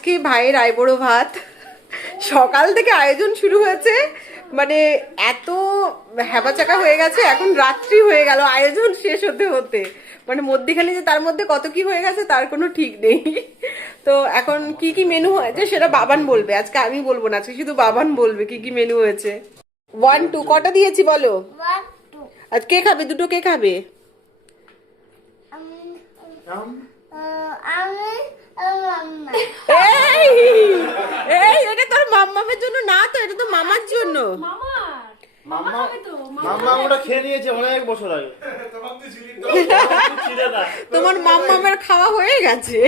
আজকে ভাইয়ের আইবুড়ো ভাত, সকাল থেকে আয়োজন শুরু হয়েছে, মানে এত হ্যাবাচাকা হয়ে গেছে, এখন রাত্রি হয়ে গেল আয়োজন শেষ হতে হতে, মানে মধ্যখানে যে তার মধ্যে কত কি হয়ে গেছে তার কোনো ঠিক নেই। তো এখন কি কি মেনু হয়েছে সেটা বাবান বলবে, আজকে আমি বলবো না, আজকে শুধু বাবান বলবে কি কি মেনু হয়েছে। 1 2 কটা দিয়েছি বলো? আজ কে খাবে? দুটো কে খাবে? এই এটা তোর মাম্মামের জন্য না তো, এটা তো মামার জন্য। মাম্মা ওটা খেয়ে নিয়েছে অনেক বছর আগে। তোমার মাম্মামের খাওয়া হয়ে গেছে।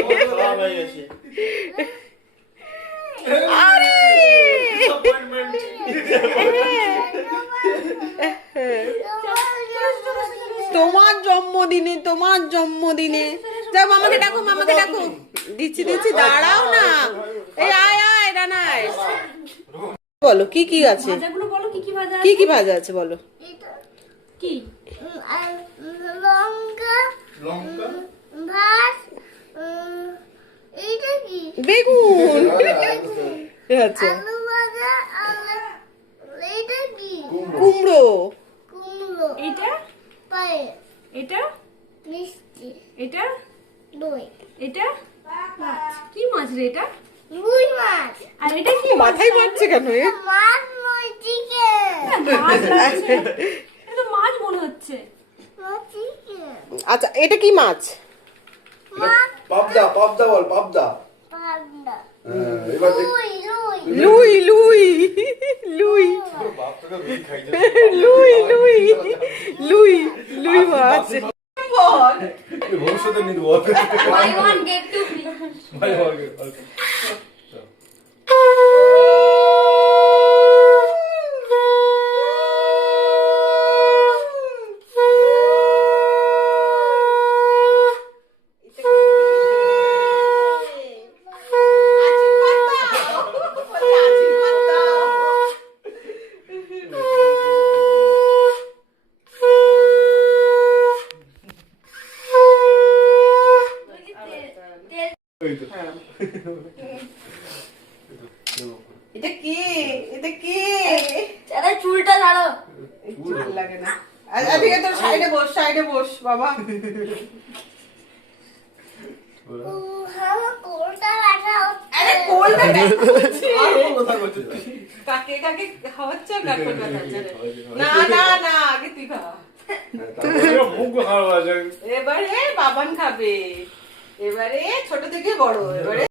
আরে তোমার জন্মদিনে, তোমার জন্মদিনে যাও, মামাকে ডাকো, মামাকে ডাকো। দিচ্ছি দিচ্ছি, দাঁড়াও না। এই আয় আয় রানায়, বলো কি কি আছে, কি কি ভাজা আছে বলো। কি লঙ্কা ভাত, এইটা কি বেগুন, আচ্ছা আলু ভাজা, এইটা কি কুমড়ো, এটা পায়ে, এটা মিষ্টি, এটা দই, এটা মাছ। কি মাছ রে এটা? রুই মাছ। আর এটা কি? মাথায় মারছে কেন এ? মাছ নয়, চিকেন। মাছ লাগছে। এটা তো মাছ মনে হচ্ছে। চিকেন। আচ্ছা এটা কি মাছ? পাবদা, পাবদা বল, পাবদা। পান্ডা। এবার দেখ। লুই লুই লুই লুই লুই লুই লুই লুই মাছ। ভবিষ্যতে নিতে বল। Buy one get two free. ভাই বল। এটা কি? এটা কি? আরে চুলটা ছাড়ো। চুল লাগে না। আচ্ছা ঠিক আছে, তোর সাইডে বস, সাইডে বস বাবা। আরে কোলটা দেখছি। কাকে কাকে খাওয়াচ্ছে আর কাকে খাওয়াচ্ছে? না না না, আগে তুই খা। এবারে বাবান খাবে, এবারে ছোট থেকে বড়, এবারে